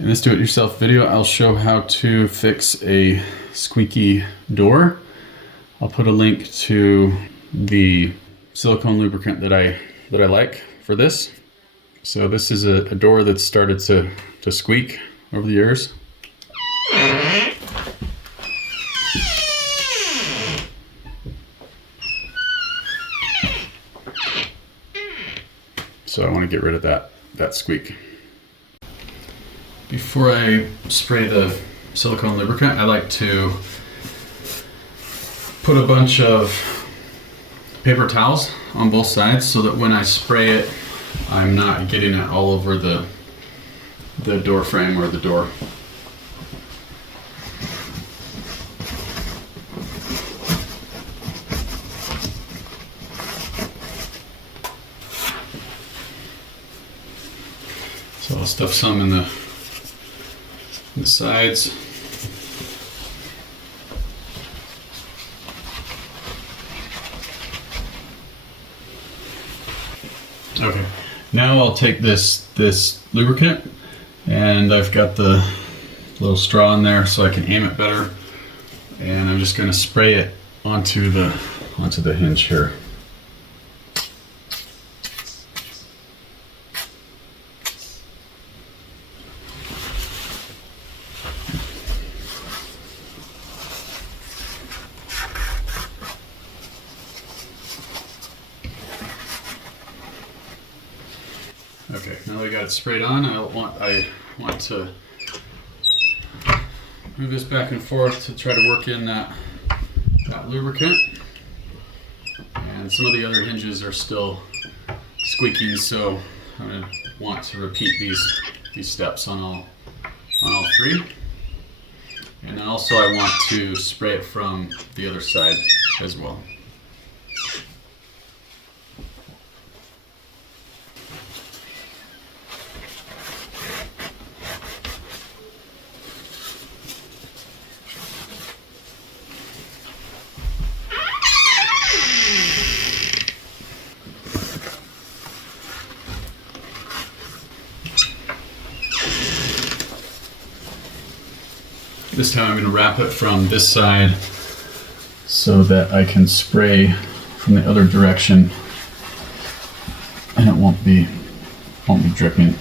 In this do-it-yourself video, I'll show how to fix a squeaky door. I'll put a link to the silicone lubricant that I like for this. So this is a door that's started to squeak over the years. So I want to get rid of that squeak. Before I spray the silicone lubricant, I like to put a bunch of paper towels on both sides so that when I spray it, I'm not getting it all over the door frame or the door. So I'll stuff some in the sides. Okay, now I'll take this lubricant, and I've got the little straw in there so I can aim it better, and I'm just going to spray it onto the hinge here. Okay, now that I got it sprayed on, I want to move this back and forth to try to work in that lubricant. And some of the other hinges are still squeaky, so I'm going to want to repeat these steps on all three. And then also I want to spray it from the other side as well. This time I'm going to wrap it from this side so that I can spray from the other direction and it won't be dripping.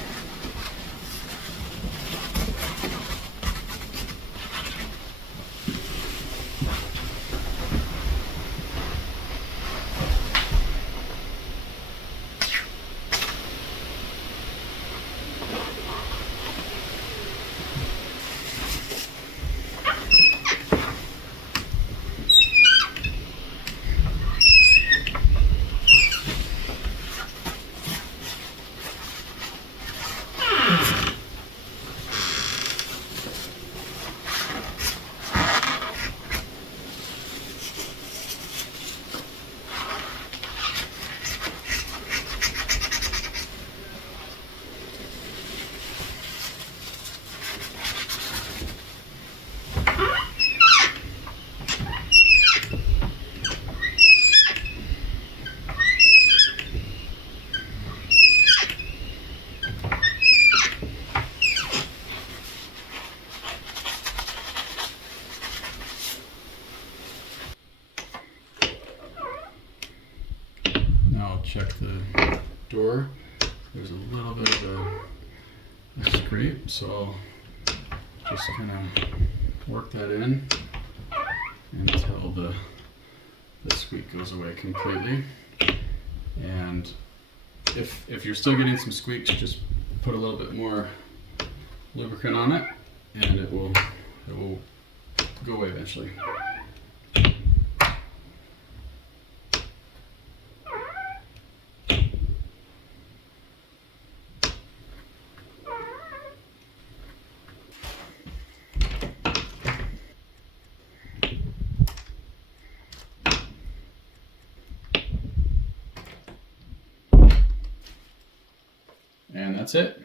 Now I'll check the door. There's a little bit of a scrape, so I'll just kind of work that in until the squeak goes away completely. And if you're still getting some squeaks, just put a little bit more lubricant on it, and it will go away eventually. And that's it.